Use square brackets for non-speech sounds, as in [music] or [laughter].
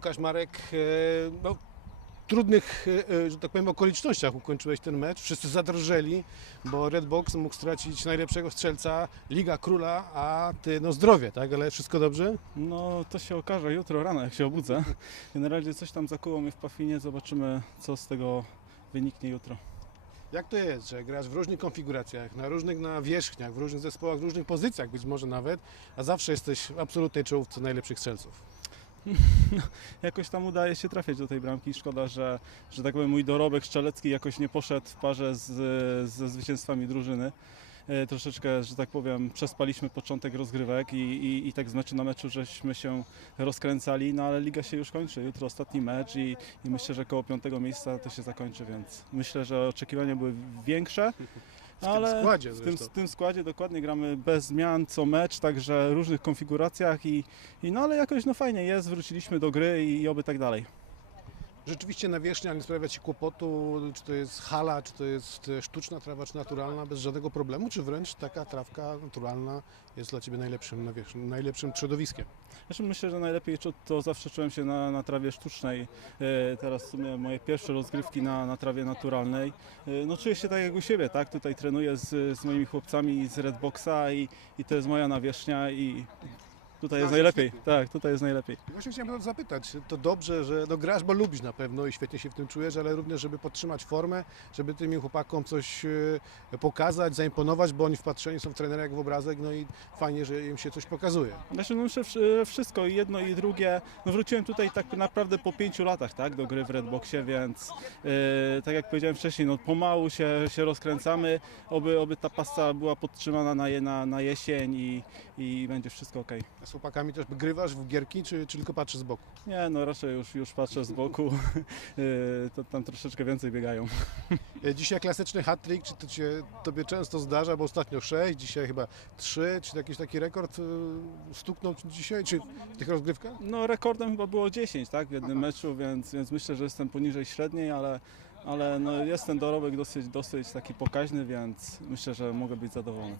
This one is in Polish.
Łukasz Marek, e, no, w trudnych, e, że tak powiem, okolicznościach ukończyłeś ten mecz. Wszyscy zadrżeli, bo Red Box mógł stracić najlepszego strzelca, Liga Króla, a ty, no zdrowie, tak? Ale wszystko dobrze? No to się okaże jutro rano, jak się obudzę. Generalnie coś tam zakuło mnie w Pafinie, zobaczymy co z tego wyniknie jutro. Jak to jest, że grasz w różnych konfiguracjach, na różnych nawierzchniach, w różnych zespołach, w różnych pozycjach być może nawet, a zawsze jesteś w absolutnej czołówce najlepszych strzelców? [laughs] Jakoś tam udaje się trafiać do tej bramki. Szkoda, że, że tak powiem mój dorobek strzelecki jakoś nie poszedł w parze z, ze zwycięstwami drużyny. E, Troszeczkę, że tak powiem, przespaliśmy początek rozgrywek i, i, i tak z meczu na meczu żeśmy się rozkręcali, no ale liga się już kończy. Jutro ostatni mecz i, i myślę, że koło piątego miejsca to się zakończy, więc myślę, że oczekiwania były większe. W tym ale składzie w tym, w tym składzie dokładnie gramy bez zmian co mecz, także w różnych konfiguracjach i, i no ale jakoś no fajnie jest, wróciliśmy do gry i, i oby tak dalej. Rzeczywiście nawierzchnia nie sprawia Ci kłopotu, czy to jest hala, czy to jest e, sztuczna trawa, czy naturalna, bez żadnego problemu, czy wręcz taka trawka naturalna jest dla Ciebie najlepszym, najlepszym środowiskiem? Zresztą myślę, że najlepiej to zawsze czułem się na, na trawie sztucznej. E, Teraz w sumie moje pierwsze rozgrywki na, na trawie naturalnej. E, No czuję się tak jak u siebie, tak? Tutaj trenuję z, z moimi chłopcami z Redboxa i, i to jest moja nawierzchnia i tutaj jest najlepiej. Tak, tutaj jest najlepiej. Właśnie chciałem pana zapytać, to dobrze, że no, grasz, bo lubisz na pewno i świetnie się w tym czujesz, ale również, żeby podtrzymać formę, żeby tym chłopakom coś e, pokazać, zaimponować, bo oni wpatrzeni są w trenera jak w obrazek, no i fajnie, że im się coś pokazuje. Znaczy, no myślę, że wszystko, i jedno i drugie. No wróciłem tutaj tak naprawdę po pięciu latach, tak, do gry w Redboxie, więc e, tak jak powiedziałem wcześniej, no pomału się, się rozkręcamy, oby, oby ta pasta była podtrzymana na, je- na, na jesień i, i będzie wszystko ok. Z chłopakami też grywasz w gierki, czy, czy tylko patrzysz z boku? Nie, no raczej już, już patrzę z boku, e, [laughs] to tam troszeczkę więcej biegają. E, [laughs] Dzisiaj klasyczny hat-trick, czy to cię, tobie często zdarza, bo ostatnio 6, dzisiaj chyba 3, czy jakiś taki rekord e, stuknął dzisiaj, czy w tych rozgrywkach? No rekordem chyba było 10, tak, w jednym meczu, więc, więc myślę, że jestem poniżej średniej, ale, ale no jest ten dorobek dosyć, dosyć taki pokaźny, więc myślę, że mogę być zadowolony.